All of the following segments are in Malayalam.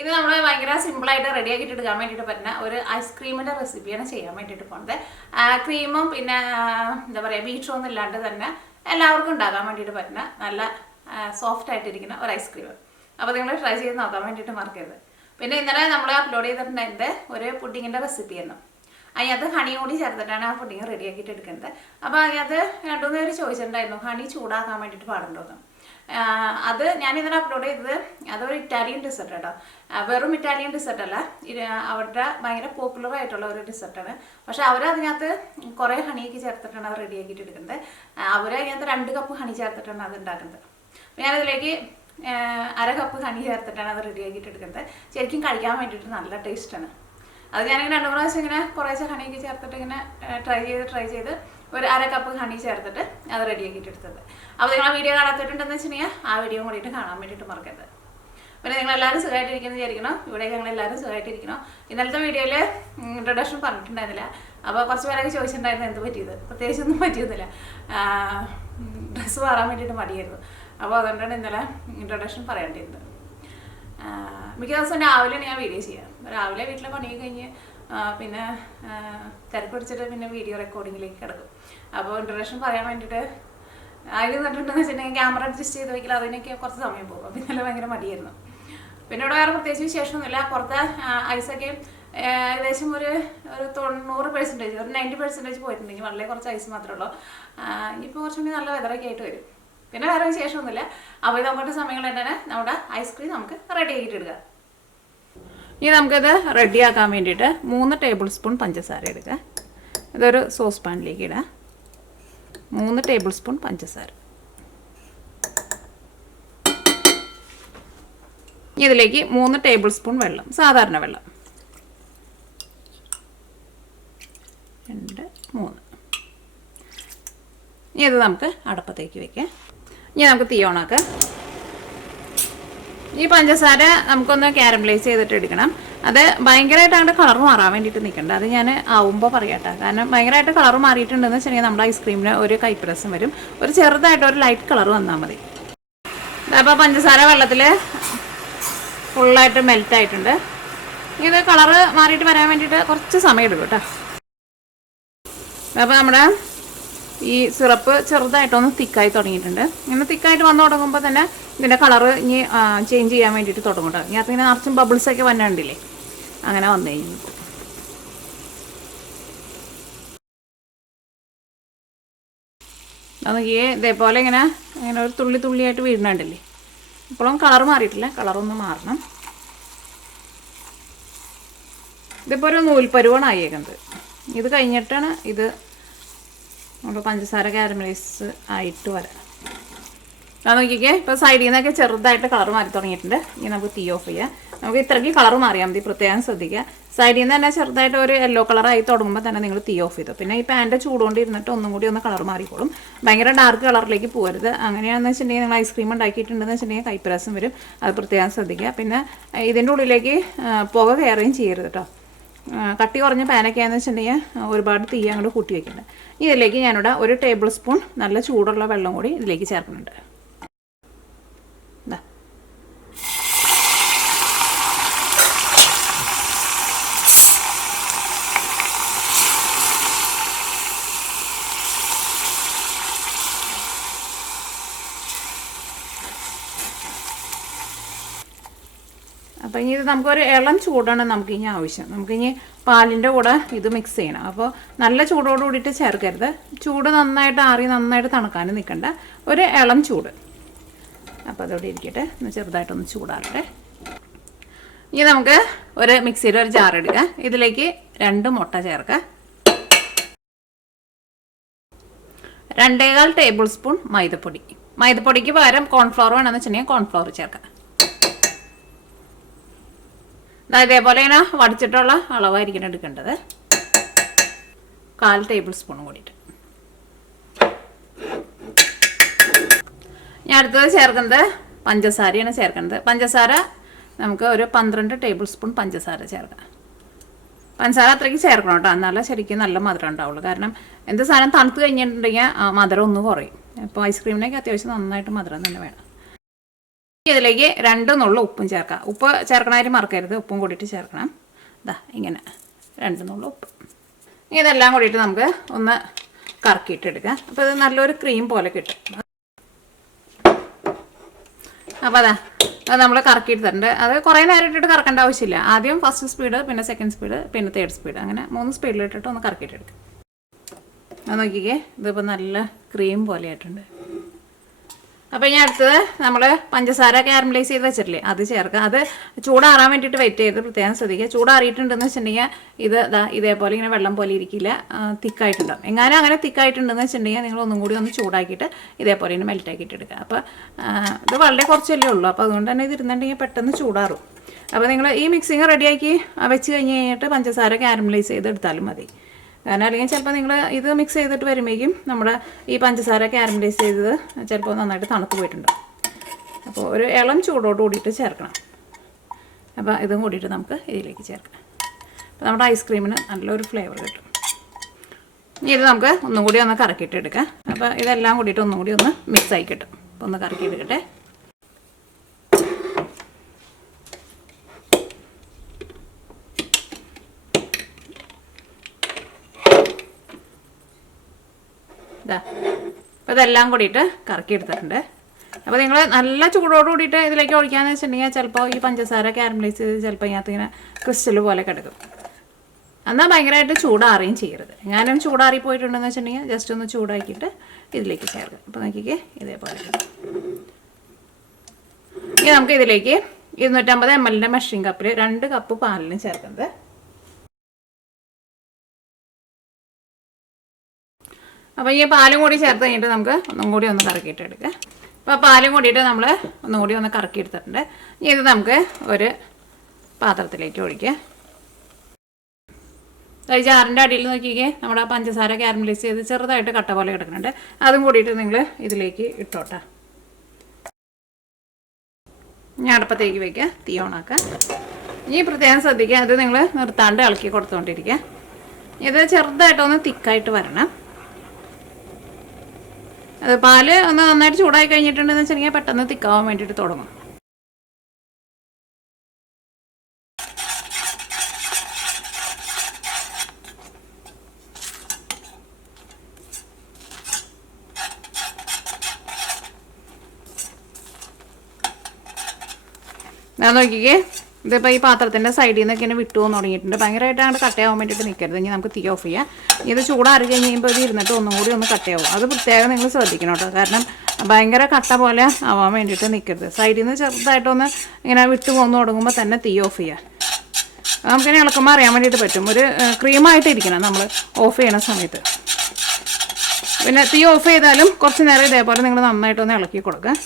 ഇത് നമ്മൾ ഭയങ്കര സിമ്പിളായിട്ട് റെഡിയാക്കിയിട്ട് എടുക്കാൻ വേണ്ടിയിട്ട് പറ്റുന്ന ഒരു ഐസ്ക്രീമിൻ്റെ റെസിപ്പിയാണ് ചെയ്യാൻ വേണ്ടിയിട്ട് പോകുന്നത്. ക്രീമും പിന്നെ എന്താ പറയുക ബീറ്ററൊന്നും ഇല്ലാണ്ട് തന്നെ എല്ലാവർക്കും ഉണ്ടാക്കാൻ വേണ്ടിയിട്ട് പറ്റുന്ന നല്ല സോഫ്റ്റ് ആയിട്ടിരിക്കുന്ന ഒരു ഐസ്ക്രീം. അപ്പോൾ നിങ്ങൾ ട്രൈ ചെയ്ത് നോക്കാൻ വേണ്ടിയിട്ട് മറക്കരുത്. പിന്നെ ഇന്നലെ നമ്മൾ അപ്ലോഡ് ചെയ്തിട്ടുണ്ടായിരുന്നത് ഒരു പുഡിങ്ങിൻ്റെ റെസിപ്പിയായിരുന്നു. അതിനകത്ത് ഹണി കൂടി ചേർത്തിട്ടാണ് ആ പുഡിങ് റെഡിയാക്കിയിട്ട് എടുക്കുന്നത്. അപ്പോൾ അതിനകത്ത് 2-3 പേര് ചോദിച്ചിട്ടുണ്ടായിരുന്നു ഹണി ചൂടാക്കാൻ വേണ്ടിയിട്ട് പാടുണ്ടോന്ന്. അത് ഞാൻ ഇന്നലെ അപ്ലോഡ് ചെയ്തത് അതൊരു ഇറ്റാലിയൻ ഡിസർട്ട് കേട്ടോ. വെറും ഇറ്റാലിയൻ ഡിസർട്ട് അല്ല, അവരുടെ ഭയങ്കര പോപ്പുലർ ആയിട്ടുള്ള ഒരു ഡിസർട്ടാണ്. പക്ഷെ അവരതിനകത്ത് കുറേ ഹണിയൊക്കെ ചേർത്തിട്ടാണ് അത് റെഡിയാക്കിയിട്ട് എടുക്കുന്നത്. അവരതിനകത്ത് 2 കപ്പ് ഹണി ചേർത്തിട്ടാണ് അത് ഉണ്ടാക്കുന്നത്. അപ്പോൾ ഞാനതിലേക്ക് 1/2 കപ്പ് ഹണി ചേർത്തിട്ടാണ് അത് റെഡിയാക്കിയിട്ട് എടുക്കുന്നത്. ശരിക്കും കഴിക്കാൻ വേണ്ടിയിട്ട് നല്ല ടേസ്റ്റാണ്. അത് ഞാനിങ്ങനെ 2-3 പ്രാവശ്യം ഇങ്ങനെ കുറേശ്ശെ ഹണിയൊക്കെ ചേർത്തിട്ട് ഇങ്ങനെ ട്രൈ ചെയ്ത് ഒരു 1/2 കപ്പ് ഹണി ചേർത്തിട്ട് അത് റെഡിയാക്കിയിട്ട് എടുത്തത്. അപ്പോൾ നിങ്ങൾ ആ വീഡിയോ കാണാത്തിട്ടുണ്ടെന്ന് വെച്ചിട്ടുണ്ടെങ്കിൽ ആ വീഡിയോ കൂടിയിട്ട് കാണാൻ വേണ്ടിയിട്ട് മറക്കരുത്. പിന്നെ നിങ്ങളെല്ലാവരും സുഖമായിട്ടിരിക്കുന്നത് വിചാരിക്കണം. ഇവിടെ ഞങ്ങളെല്ലാവരും സുഖമായിട്ടിരിക്കണം. ഇന്നലത്തെ വീഡിയോയിൽ ഇൻട്രൊഡക്ഷൻ പറഞ്ഞിട്ടുണ്ടായിരുന്നില്ല. അപ്പോൾ കുറച്ച് പേരൊക്കെ ചോദിച്ചിട്ടുണ്ടായിരുന്നു എന്ത് പറ്റിയത്. പ്രത്യേകിച്ചൊന്നും പറ്റിയൊന്നുമില്ല, ഡ്രസ്സ് മാറാൻ വേണ്ടിയിട്ട് മടിയായിരുന്നു. അപ്പോൾ അതുകൊണ്ടാണ് ഇന്നലെ ഇൻട്രൊഡക്ഷൻ പറയേണ്ടിയിരുന്നത്. മിക്ക ദിവസം രാവിലെയാണ് ഞാൻ വീഡിയോ ചെയ്യുക. രാവിലെ വീട്ടിലെ പണിയൊക്കെ കഴിഞ്ഞ് പിന്നെ തിരക്ക് പിടിച്ചിട്ട് പിന്നെ വീഡിയോ റെക്കോർഡിങ്ങിലേക്ക് കിടക്കും. അപ്പോൾ ഇൻട്രൊഡക്ഷൻ പറയാൻ വേണ്ടിയിട്ട് അതിൽ നിന്നിട്ടുണ്ടെന്ന് വെച്ചിട്ടുണ്ടെങ്കിൽ ക്യാമറ അഡ്ജസ്റ്റ് ചെയ്ത് വയ്ക്കില്ല, അതിനൊക്കെ കുറച്ച് സമയം പോകും. അപ്പോൾ ഇന്നലെ ഭയങ്കര മടിയായിരുന്നു. പിന്നെ ഇവിടെ വേറെ പ്രത്യേകിച്ച് വിശേഷമൊന്നുമില്ല. പുറത്തെ ഐസൊക്കെ ഏകദേശം ഒരു 90%, ഒരു 90% പോയിട്ടുണ്ടെങ്കിൽ വളരെ കുറച്ച് ഐസ് മാത്രമേ ഉള്ളൂ. ഇനിയിപ്പോൾ കുറച്ചുകൂടി നല്ല വെതറൊക്കെ ആയിട്ട് വരും. പിന്നെ വേറെ വിശേഷമൊന്നുമില്ല. അപ്പോൾ ഇത് അങ്ങോട്ട് സമയങ്ങൾ തന്നെ നമ്മുടെ ഐസ്ക്രീം നമുക്ക് റെഡി ആക്കിയിട്ട് എടുക്കുക. ഇനി നമുക്കിത് റെഡിയാക്കാൻ വേണ്ടിയിട്ട് 3 ടേബിൾ സ്പൂൺ പഞ്ചസാര എടുക്കുക. ഇതൊരു സോസ് പാനിലേക്ക് ഇടുക. 3 ടേബിൾ സ്പൂൺ പഞ്ചസാര. ഇതിലേക്ക് 3 ടേബിൾ സ്പൂൺ വെള്ളം, സാധാരണ വെള്ളം. 2, 3. ഇനി ഇത് നമുക്ക് അടപ്പത്തേക്ക് വയ്ക്കാം. ഇനി നമുക്ക് തീ ഓണാക്കാം. ഈ പഞ്ചസാര നമുക്കൊന്ന് കാരമലൈസ് ചെയ്തിട്ട് എടുക്കണം. അത് ഭയങ്കരമായിട്ട് അങ്ങോട്ട് കളർ മാറാൻ വേണ്ടിയിട്ട് നിൽക്കണ്ട. അത് ഞാൻ ആവുമ്പോൾ പറയാട്ടോ. കാരണം ഭയങ്കരമായിട്ട് കളർ മാറിയിട്ടുണ്ടെന്ന് വെച്ചിട്ടുണ്ടെങ്കിൽ നമ്മുടെ ഐസ്ക്രീമിന് ഒരു കൈപ്രസം വരും. ഒരു ചെറുതായിട്ട് ഒരു ലൈറ്റ് കളർ വന്നാൽ മതി. അപ്പോൾ പഞ്ചസാര വെള്ളത്തിൽ ഫുള്ളായിട്ട് മെൽറ്റായിട്ടുണ്ട്. ഇത് കളറ് മാറിയിട്ട് വരാൻ വേണ്ടിയിട്ട് കുറച്ച് സമയം എടുക്കും കേട്ടോ. അപ്പോൾ നമ്മുടെ ഈ സിറപ്പ് ചെറുതായിട്ടൊന്ന് തിക്കായി തുടങ്ങിയിട്ടുണ്ട്. ഇങ്ങനെ തിക്കായിട്ട് വന്നു തുടങ്ങുമ്പോൾ തന്നെ ഇതിൻ്റെ കളറ് ഇനി ചേഞ്ച് ചെയ്യാൻ വേണ്ടിയിട്ട് തുടങ്ങും കേട്ടോ. ഇനി അതിങ്ങനെ നിറച്ചും ബബിൾസൊക്കെ വന്നിട്ടില്ലേ, അങ്ങനെ വന്നു കഴിഞ്ഞു. അതൊക്കെ ഇതേപോലെ ഇങ്ങനെ ഒരു തുള്ളിയായിട്ട് വീഴുന്നുണ്ടല്ലേ. ഇപ്പോഴും കളർ മാറിയിട്ടില്ല, കളറൊന്ന് മാറണം. ഇതിപ്പോൾ ഒരു നൂൽപ്പരുവാണ് ആയേക്കുന്നത്. ഇത് കഴിഞ്ഞിട്ടാണ് ഇത് നമ്മുടെ പഞ്ചസാര കാരമലൈസ് ആയിട്ട് വരാം. അത് നോക്കിക്കേ, ഇപ്പോൾ സൈഡിൽ നിന്നൊക്കെ ചെറുതായിട്ട് കളർ മാറി തുടങ്ങിയിട്ടുണ്ട്. ഇനി നമുക്ക് തീ ഓഫ് ചെയ്യാം. നമുക്ക് ഇത്രയ്ക്ക് കളർ മാറിയാൽ മതി, പ്രത്യേകം ശ്രദ്ധിക്കുക. സൈഡിൽ നിന്ന് തന്നെ ചെറുതായിട്ട് ഒരു യെല്ലോ കളറായി തുടങ്ങുമ്പോൾ തന്നെ നിങ്ങൾ തീ ഓഫ് ചെയ്തു. പിന്നെ ഈ പാൻ്റെ ചൂടുകൊണ്ട് ഇരുന്നിട്ട് ഒന്നും കൂടി ഒന്ന് കളർ മാറിക്കോളും. ഭയങ്കര ഡാർക്ക് കളറിലേക്ക് പോകരുത്. അങ്ങനെയാണെന്ന് വെച്ചിട്ടുണ്ടെങ്കിൽ നിങ്ങൾ ഐസ്ക്രീം ഉണ്ടാക്കിയിട്ടുണ്ടെന്ന് വെച്ചിട്ടുണ്ടെങ്കിൽ കൈപ്രാസം വരും. അത് പ്രത്യേകം ശ്രദ്ധിക്കുക. പിന്നെ ഇതിൻ്റെ ഉള്ളിലേക്ക് പുക കയറുകയും ചെയ്യരുത് കേട്ടോ. കട്ടി കുറഞ്ഞ പാനൊക്കെയാണെന്ന് വെച്ചിട്ടുണ്ടെങ്കിൽ ഒരുപാട് തീ അങ്ങോട്ട് കൂട്ടി വയ്ക്കുന്നുണ്ട്. ഇതിലേക്ക് ഞാനിവിടെ 1 ടേബിൾ സ്പൂൺ നല്ല ചൂടുള്ള വെള്ളം കൂടി ഇതിലേക്ക് ചേർക്കുന്നുണ്ട്. അപ്പോൾ ഇനി ഇത് നമുക്കൊരു ഇളം ചൂടാണ് നമുക്കിനി ആവശ്യം. നമുക്കിനി പാലിൻ്റെ കൂടെ ഇത് മിക്സ് ചെയ്യണം. അപ്പോൾ നല്ല ചൂടോട് കൂടിയിട്ട് ചേർക്കരുത്. ചൂട് നന്നായിട്ട് ആറി നന്നായിട്ട് തണുക്കാനും നിൽക്കണ്ട, ഒരു ഇളം ചൂട്. അപ്പോൾ അതോടെ ഇരിക്കട്ടെ, ഒന്ന് ചെറുതായിട്ടൊന്ന് ചൂടാറട്ടെ. ഇനി നമുക്ക് ഒരു മിക്സിയുടെ ഒരു ജാർ എടുക്കുക. ഇതിലേക്ക് 2 മുട്ട ചേർക്കുക. 2.25 ടേബിൾ സ്പൂൺ മൈദപ്പൊടി. മൈദപ്പൊടിക്ക് പകരം കോൺഫ്ലവർ വേണമെന്ന് വെച്ചിട്ടുണ്ടെങ്കിൽ കോൺഫ്ലവർ ചേർക്കാം. ഇതേപോലെ ഇങ്ങനെ വടിച്ചിട്ടുള്ള അളവായിരിക്കണം എടുക്കേണ്ടത്. 1/4 ടേബിൾ സ്പൂണും കൂടിയിട്ട്. ഞാൻ അടുത്തത് ചേർക്കുന്നത് പഞ്ചസാരയാണ് ചേർക്കുന്നത്. പഞ്ചസാര നമുക്ക് ഒരു 12 ടേബിൾ സ്പൂൺ പഞ്ചസാര ചേർക്കാം. പഞ്ചസാര അത്രയ്ക്ക് ചേർക്കണം കേട്ടോ, എന്നാലും ശരിക്കും നല്ല മധുരം ഉണ്ടാവുള്ളൂ. കാരണം എന്ത് സാധനം തണുത്ത് കഴിഞ്ഞിട്ടുണ്ടെങ്കിൽ മധുരം ഒന്ന് കുറയും. ഇപ്പോൾ ഐസ്ക്രീമിനൊക്കെ അത്യാവശ്യം നന്നായിട്ട് മധുരം തന്നെ വേണം. ഇതിലേക്ക് 2 നുള്ള ഉപ്പും ചേർക്കാം. ഉപ്പ് ചേർക്കണമായിട്ട് മറക്കരുത്, ഉപ്പും കൂടിയിട്ട് ചേർക്കണം. ഇതാ ഇങ്ങനെ 2 നുള്ള ഉപ്പ്. ഇതെല്ലാം കൂടിയിട്ട് നമുക്ക് ഒന്ന് കറക്കിയിട്ടെടുക്കാം. അപ്പോൾ ഇത് നല്ലൊരു ക്രീം പോലെ കിട്ടും. അപ്പോൾ അത് നമ്മൾ കറക്കിയിട്ട് തരണ്ട്. അത് കുറേ നേരം ഇട്ടിട്ട് കറക്കേണ്ട ആവശ്യമില്ല. ആദ്യം ഫസ്റ്റ് സ്പീഡ്, പിന്നെ സെക്കൻഡ് സ്പീഡ്, പിന്നെ തേർഡ് സ്പീഡ്, അങ്ങനെ 3 സ്പീഡിലിട്ടിട്ട് ഒന്ന് കറക്കിയിട്ടെടുക്കാം. അത് നോക്കിക്കേ, ഇതിപ്പോൾ നല്ല ക്രീം പോലെ ആയിട്ടുണ്ട്. അപ്പോൾ ഇനി അടുത്തത് നമ്മൾ പഞ്ചസാര കാരമലൈസ് ചെയ്ത് വെച്ചിട്ടില്ലേ, അത് ചേർക്കുക. അത് ചൂടാറാൻ വേണ്ടിയിട്ട് വെയിറ്റ് ചെയ്ത് പ്രത്യേകം ശ്രദ്ധിക്കുക. ചൂടാറിയിട്ടുണ്ടെന്ന് വെച്ചിട്ടുണ്ടെങ്കിൽ ഇത് ഇതേപോലെ ഇങ്ങനെ വെള്ളം പോലെ ഇരിക്കില്ല, തിക്കായിട്ടുണ്ടാവും. എങ്ങാനും അങ്ങനെ തിക്കായിട്ടുണ്ടെന്ന് വെച്ചിട്ടുണ്ടെങ്കിൽ നിങ്ങൾ ഒന്നും കൂടി ഒന്ന് ചൂടാക്കിയിട്ട് ഇതേപോലെ ഇങ്ങനെ മെൽറ്റാക്കിയിട്ട് എടുക്കുക. അപ്പോൾ ഇത് വളരെ കുറച്ചല്ലേ ഉള്ളൂ, അപ്പോൾ അതുകൊണ്ട് തന്നെ ഇത് ഇരുന്നുണ്ടെങ്കിൽ പെട്ടെന്ന് ചൂടാറും. അപ്പോൾ നിങ്ങൾ ഈ മിക്സിങ് റെഡിയാക്കി വെച്ച് കഴിഞ്ഞിട്ട് പഞ്ചസാര കാരമലൈസ് ചെയ്ത് എടുത്താലും മതി. കാരണം അല്ലെങ്കിൽ ചിലപ്പോൾ നിങ്ങൾ ഇത് മിക്സ് ചെയ്തിട്ട് വരുമ്പോഴേക്കും നമ്മുടെ ഈ പഞ്ചസാര കാരമലൈസ് ചെയ്തത് ചിലപ്പോൾ നന്നായിട്ട് തണുത്ത് പോയിട്ടുണ്ട്. അപ്പോൾ ഒരു ഇളം ചൂടോട് കൂടിയിട്ട് ചേർക്കണം. അപ്പോൾ ഇതും കൂടിയിട്ട് നമുക്ക് ഇതിലേക്ക് ചേർക്കണം. അപ്പോൾ നമ്മുടെ ഐസ്ക്രീമിന് നല്ലൊരു ഫ്ലേവർ കിട്ടും. ഇനി ഇത് നമുക്ക് ഒന്നും കൂടി ഒന്ന് കറക്കിയിട്ട് എടുക്കാം. അപ്പോൾ ഇതെല്ലാം കൂടിയിട്ട് ഒന്നും കൂടി ഒന്ന് മിക്സ് ആയി കിട്ടും. അപ്പോൾ ഒന്ന് കറക്കി എടുക്കട്ടെ. അപ്പോൾ ഇതെല്ലാം കൂടിയിട്ട് കറക്കി എടുത്തിട്ടുണ്ട്. അപ്പോൾ നിങ്ങൾ നല്ല ചൂടോട് കൂടിയിട്ട് ഇതിലേക്ക് ഒഴിക്കാന്ന് വെച്ചിട്ടുണ്ടെങ്കിൽ ചിലപ്പോൾ ഈ പഞ്ചസാര കാരമലൈസ് ചെയ്ത് ചിലപ്പോൾ ഇതിനകത്ത് ഇങ്ങനെ ക്രിസ്റ്റൽ പോലെ കിടക്കും. എന്നാൽ ഭയങ്കരമായിട്ട് ചൂടാറുകയും ചെയ്യരുത്. ഞാനും ചൂടാറി പോയിട്ടുണ്ടെന്ന് വെച്ചിട്ടുണ്ടെങ്കിൽ ജസ്റ്റ് ഒന്ന് ചൂടാക്കിയിട്ട് ഇതിലേക്ക് ചേർക്കാം. അപ്പോൾ നോക്കിക്കേ, ഇതേപോലെ. ഇനി നമുക്ക് ഇതിലേക്ക് 250 ml മെഷറിംഗ് കപ്പിൽ 2 കപ്പ് പാലിന് ചേർക്കുന്നത്. അപ്പോൾ ഈ പാലും കൂടി ചേർത്ത് കഴിഞ്ഞിട്ട് നമുക്ക് ഒന്നും കൂടി ഒന്ന് കറക്കിയിട്ട് എടുക്കാം. അപ്പോൾ പാലും കൂടിയിട്ട് നമ്മൾ ഒന്നും കൂടി ഒന്ന് കറക്കി എടുത്തിട്ടുണ്ട്. ഇനി ഇത് നമുക്ക് ഒരു പാത്രത്തിലേക്ക് ഒഴിക്കാം. ജാറിൻ്റെ അടിയിൽ നോക്കിക്കേ, നമ്മുടെ പഞ്ചസാര കാരമലൈസ് ചെയ്ത് ചെറുതായിട്ട് കട്ട പോലെ കിടക്കുന്നുണ്ട്. അതും കൂടിയിട്ട് നിങ്ങൾ ഇതിലേക്ക് ഇട്ടോട്ടെ. ഞാൻ അടുപ്പത്തേക്ക് വയ്ക്കുക, തീ ഓണാക്കുക. ഇനി പ്രത്യേകം ശ്രദ്ധിക്കുക, അത് നിങ്ങൾ നിർത്താണ്ട് ഇളക്കി കൊടുത്തുകൊണ്ടിരിക്കുക. ഇത് ചെറുതായിട്ടൊന്ന് തിക്കായിട്ട് വരണം. അത് പാല് ഒന്ന് നന്നായിട്ട് ചൂടായി കഴിഞ്ഞിട്ടുണ്ടെന്ന് വെച്ചിട്ടുണ്ടെങ്കിൽ പെട്ടെന്ന് തിക്കാവാൻ വേണ്ടിയിട്ട് തുടങ്ങും. ഞാൻ നോക്കിക്കേ, ഇതിപ്പോൾ ഈ പാത്രത്തിൻ്റെ സൈഡിൽ നിന്നൊക്കെ ഇങ്ങനെ വിട്ടു പോകുന്ന തുടങ്ങിയിട്ടുണ്ട്. ഭയങ്കരമായിട്ട് അങ്ങോട്ട് കട്ടയാവാൻ വേണ്ടിയിട്ട് നിൽക്കരുത്. ഇനി നമുക്ക് തീ ഓഫ് ചെയ്യാം. ഇത് ചൂടാറി കഴിയുമ്പോൾ ഇത് ഇരുന്നിട്ട് ഒന്നും കൂടി ഒന്ന് കട്ടയാവും. അത് പ്രത്യേകം നിങ്ങൾ ശ്രദ്ധിക്കണം കേട്ടോ. കാരണം ഭയങ്കര കട്ട പോലെ ആവാൻ വേണ്ടിയിട്ട് നിൽക്കരുത്. സൈഡിൽ നിന്ന് ചെറുതായിട്ടൊന്ന് ഇങ്ങനെ വിട്ടു പോകുന്ന തുടങ്ങുമ്പോൾ തന്നെ തീ ഓഫ് ചെയ്യാം. നമുക്കിങ്ങനെ ഇളക്കുമ്പോൾ അറിയാൻ വേണ്ടിയിട്ട് പറ്റും. ഒരു ക്രീമായിട്ട് ഇരിക്കണം നമ്മൾ ഓഫ് ചെയ്യണ സമയത്ത്. പിന്നെ തീ ഓഫ് ചെയ്താലും കുറച്ച് നേരം ഇതേപോലെ നിങ്ങൾ നന്നായിട്ടൊന്ന് ഇളക്കി കൊടുക്കുക.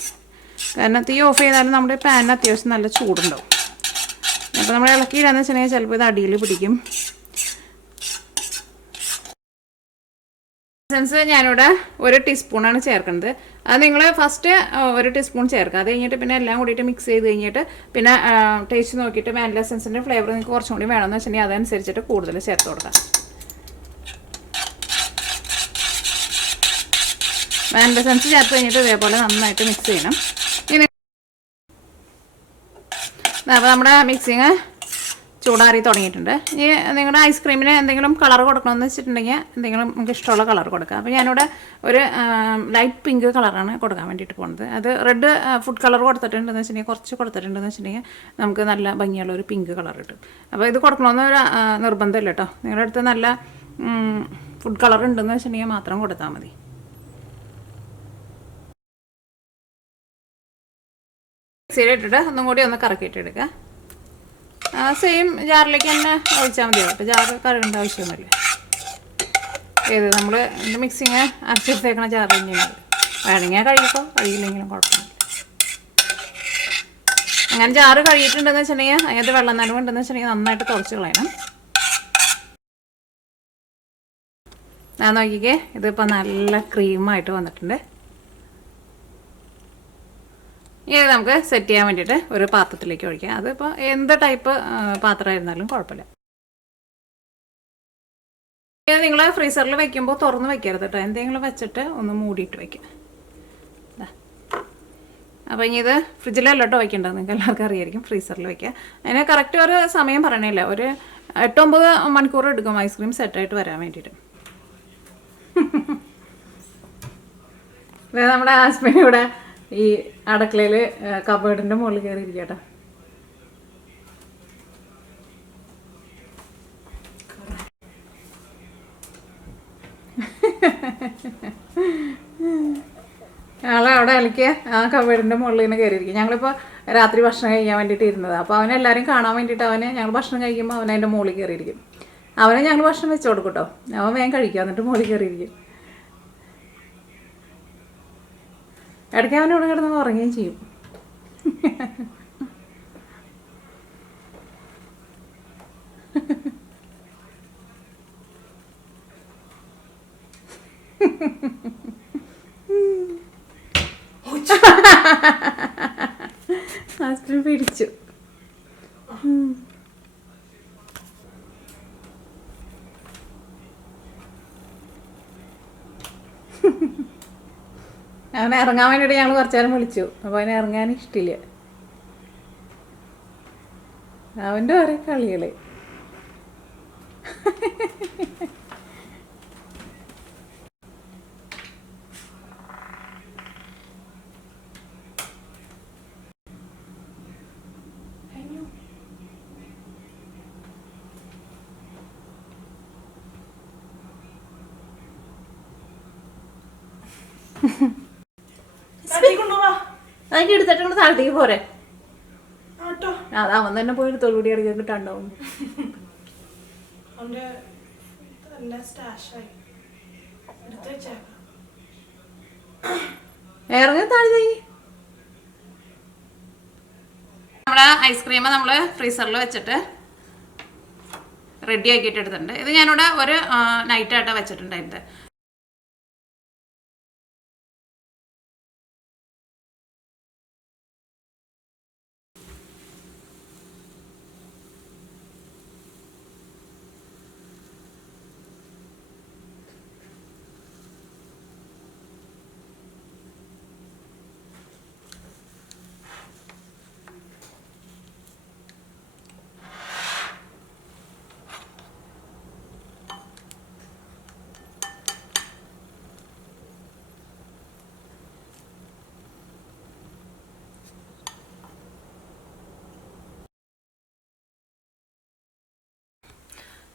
കാരണം തീ ഓഫ് ചെയ്താലും നമ്മുടെ പാനിന് അത്യാവശ്യം നല്ല ചൂടുണ്ടാവും. അപ്പോൾ നമ്മൾ ഇളക്കിയിടാന്ന് വെച്ചിട്ടുണ്ടെങ്കിൽ ചിലപ്പോൾ ഇത് അടിയിൽ പിടിക്കും. എസൻസ് ഞാനിവിടെ 1 ടീസ്പൂണാണ് ചേർക്കുന്നത്. അത് നിങ്ങൾ ഫസ്റ്റ് 1 ടീസ്പൂൺ ചേർക്കുക. അത് കഴിഞ്ഞിട്ട് പിന്നെ എല്ലാം കൂടിയിട്ട് മിക്സ് ചെയ്ത് കഴിഞ്ഞിട്ട് പിന്നെ ടേസ്റ്റ് നോക്കിയിട്ട് വാനില എസൻസിൻ്റെ ഫ്ലേവർ നിങ്ങൾക്ക് കുറച്ചും കൂടി വേണമെന്ന് വെച്ചിട്ടുണ്ടെങ്കിൽ അതനുസരിച്ചിട്ട് കൂടുതൽ ചേർത്ത് കൊടുക്കാം. വാനില എസൻസ് ചേർത്ത് കഴിഞ്ഞിട്ട് ഇതേപോലെ നന്നായിട്ട് മിക്സ് ചെയ്യണം. അപ്പോൾ നമ്മുടെ മിക്സിങ് ചൂടാറി തുടങ്ങിയിട്ടുണ്ട്. ഇനി നിങ്ങളുടെ ഐസ്ക്രീമിന് എന്തെങ്കിലും കളർ കൊടുക്കണമെന്ന് വെച്ചിട്ടുണ്ടെങ്കിൽ എന്തെങ്കിലും നമുക്ക് ഇഷ്ടമുള്ള കളർ കൊടുക്കാം. അപ്പോൾ ഞാനിവിടെ ഒരു ലൈറ്റ് പിങ്ക് കളറാണ് കൊടുക്കാൻ വേണ്ടിയിട്ട് പോകുന്നത്. അത് റെഡ് ഫുഡ് കളർ കൊടുത്തിട്ടുണ്ടെന്ന് വെച്ചിട്ടുണ്ടെങ്കിൽ കുറച്ച് കൊടുത്തിട്ടുണ്ടെന്ന് വെച്ചിട്ടുണ്ടെങ്കിൽ നമുക്ക് നല്ല ഭംഗിയുള്ള ഒരു പിങ്ക് കളർ കിട്ടും. അപ്പോൾ ഇത് കൊടുക്കണമെന്ന് ഒരു നിർബന്ധമില്ല കേട്ടോ. നിങ്ങളുടെ അടുത്ത് നല്ല ഫുഡ് കളർ ഉണ്ടെന്ന് വെച്ചിട്ടുണ്ടെങ്കിൽ മാത്രം കൊടുത്താൽ മതി. മിക്സിയിലിട്ടിട്ട് ഒന്നും കൂടി ഒന്ന് കറക്കിയിട്ടെടുക്കുക. സെയിം ജാറിലേക്ക് തന്നെ ഒഴിച്ചാൽ മതിയോ. അപ്പോൾ ജാറ് കഴുകേണ്ട ആവശ്യമൊന്നുമില്ല. ഏത് നമ്മൾ മിക്സിങ് അരച്ചെടുത്തേക്കണ ജാറ് തന്നെയാണ്. വേണമെങ്കിൽ കഴുകിക്കോ, കഴുകില്ലെങ്കിലും കുഴപ്പമില്ല. അങ്ങനെ ജാറ് കഴുകിയിട്ടുണ്ടെന്ന് വെച്ചിട്ടുണ്ടെങ്കിൽ അതിനകത്ത് വെള്ളം നനവുണ്ടെന്ന് വെച്ചിട്ടുണ്ടെങ്കിൽ നന്നായിട്ട് തുറച്ച് കളയണം. ഞാൻ നോക്കിക്കേ, ഇതിപ്പോൾ നല്ല ക്രീമായിട്ട് വന്നിട്ടുണ്ട്. ഇനി നമുക്ക് സെറ്റ് ചെയ്യാൻ വേണ്ടിയിട്ട് ഒരു പാത്രത്തിലേക്ക് ഒഴിക്കാം. അതിപ്പോൾ എന്ത് ടൈപ്പ് പാത്രമായിരുന്നാലും കുഴപ്പമില്ല. ഇത് നിങ്ങൾ ഫ്രീസറിൽ വെക്കുമ്പോൾ തുറന്ന് വെക്കരുത് കേട്ടോ. എന്തെങ്കിലും വെച്ചിട്ട് ഒന്ന് മൂടിയിട്ട് വയ്ക്കുക. അപ്പോൾ ഇനി ഇത് ഫ്രിഡ്ജിലല്ലോട്ടോ വയ്ക്കേണ്ടത്, നിങ്ങൾക്ക് എല്ലാവർക്കും അറിയായിരിക്കും, ഫ്രീസറിൽ വയ്ക്കുക. അതിന് കറക്റ്റ് ഒരു സമയം പറയണില്ല, ഒരു 8-9 മണിക്കൂർ എടുക്കും ഐസ്ക്രീം സെറ്റായിട്ട് വരാൻ വേണ്ടിയിട്ട്. നമ്മുടെ ഹസ്ബൻഡ് ഇവിടെ ഈ അടുക്കളയിൽ കബേർഡിൻ്റെ മുകളിൽ കയറി ഇരിക്കട്ടോ. ആളെ അവിടെ കളിക്കുക, ആ കബേർഡിൻ്റെ മുകളിൽ ഇങ്ങനെ കയറിയിരിക്കും. ഞങ്ങളിപ്പോൾ രാത്രി ഭക്ഷണം കഴിക്കാൻ വേണ്ടിയിട്ട് ഇരുന്നത്. അപ്പോൾ അവനെല്ലാവരും കാണാൻ വേണ്ടിയിട്ട് ഞങ്ങൾ ഭക്ഷണം കഴിക്കുമ്പോൾ അവൻ അതിൻ്റെ മുകളിൽ കയറിയിരിക്കും. അവനെ ഞങ്ങൾ ഭക്ഷണം വെച്ച് കൊടുക്കും കേട്ടോ. അവൻ വേഗം കഴിക്കുക, എന്നിട്ട് മുകളിൽ കയറിയിരിക്കും. ഇടയ്ക്ക് അവനോട് കിടന്ന് ഉറങ്ങുകയും ചെയ്യും. ഐസ്ക്രീം പിടിച്ചു. അവനെ ഇറങ്ങാൻ വേണ്ടിയിട്ട് ഞങ്ങൾ കുറച്ചു നേരം വിളിച്ചു. അപ്പോൾ അവനെ ഇറങ്ങാൻ ഇഷ്ടമില്ല. അവൻ്റെ ഓരോ കളികള്. അതൊക്കെ എടുത്തിട്ട് താഴത്തേക്ക് പോരെ. അതാവൻ തന്നെ പോയി എടുത്തോളൂടി ഇറങ്ങി കിട്ടാണ്ടാവും. ഇറങ്ങി താഴെ. നമ്മുടെ ഐസ്ക്രീം നമ്മൾ ഫ്രീസറിൽ വെച്ചിട്ട് റെഡി ആക്കിയിട്ട് എടുത്തിട്ടുണ്ട്. ഇത് ഞാനിവിടെ ഒരു നൈറ്റായിട്ടാണ് വെച്ചിട്ടുണ്ടായിരുന്നത്.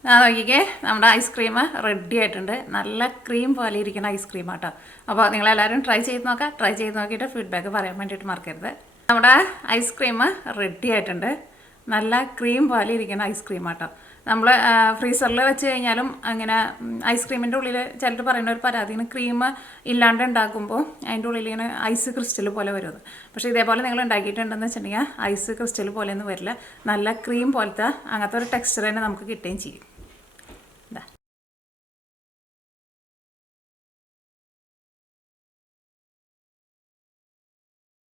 നോക്കിക്കേ, നമ്മുടെ ഐസ്ക്രീം റെഡി ആയിട്ടുണ്ട്. നല്ല ക്രീം പോലെ ഇരിക്കുന്ന ഐസ്ക്രീം ആട്ടോ. അപ്പോൾ നിങ്ങളെല്ലാവരും ട്രൈ ചെയ്ത് നോക്കാം. ട്രൈ ചെയ്ത് നോക്കിയിട്ട് ഫീഡ്ബാക്ക് പറയാൻ വേണ്ടിയിട്ട് മറക്കരുത്. നമ്മുടെ ഐസ്ക്രീം റെഡി ആയിട്ടുണ്ട്. നല്ല ക്രീം പോലെ ഇരിക്കുന്ന ഐസ്ക്രീം ആട്ടോ. നമ്മൾ ഫ്രീസറിൽ വെച്ച് കഴിഞ്ഞാലും അങ്ങനെ ഐസ്ക്രീമിൻ്റെ ഉള്ളിൽ ചിലർ പറയുന്ന ഒരു പരാതിന് ക്രീം ഇല്ലാണ്ട് ഉണ്ടാക്കുമ്പോൾ അതിൻ്റെ ഉള്ളിൽ ഇങ്ങനെ ഐസ് ക്രിസ്റ്റൽ പോലെ വരുന്നത്. പക്ഷേ ഇതേപോലെ നിങ്ങൾ ഉണ്ടാക്കിയിട്ടുണ്ടെന്ന് വെച്ചിട്ടുണ്ടെങ്കിൽ ഐസ് ക്രിസ്റ്റൽ പോലെയൊന്നും വരില്ല. നല്ല ക്രീം പോലത്തെ അങ്ങനത്തെ ഒരു ടെക്സ്ചർ തന്നെ നമുക്ക് കിട്ടുകയും ചെയ്യും.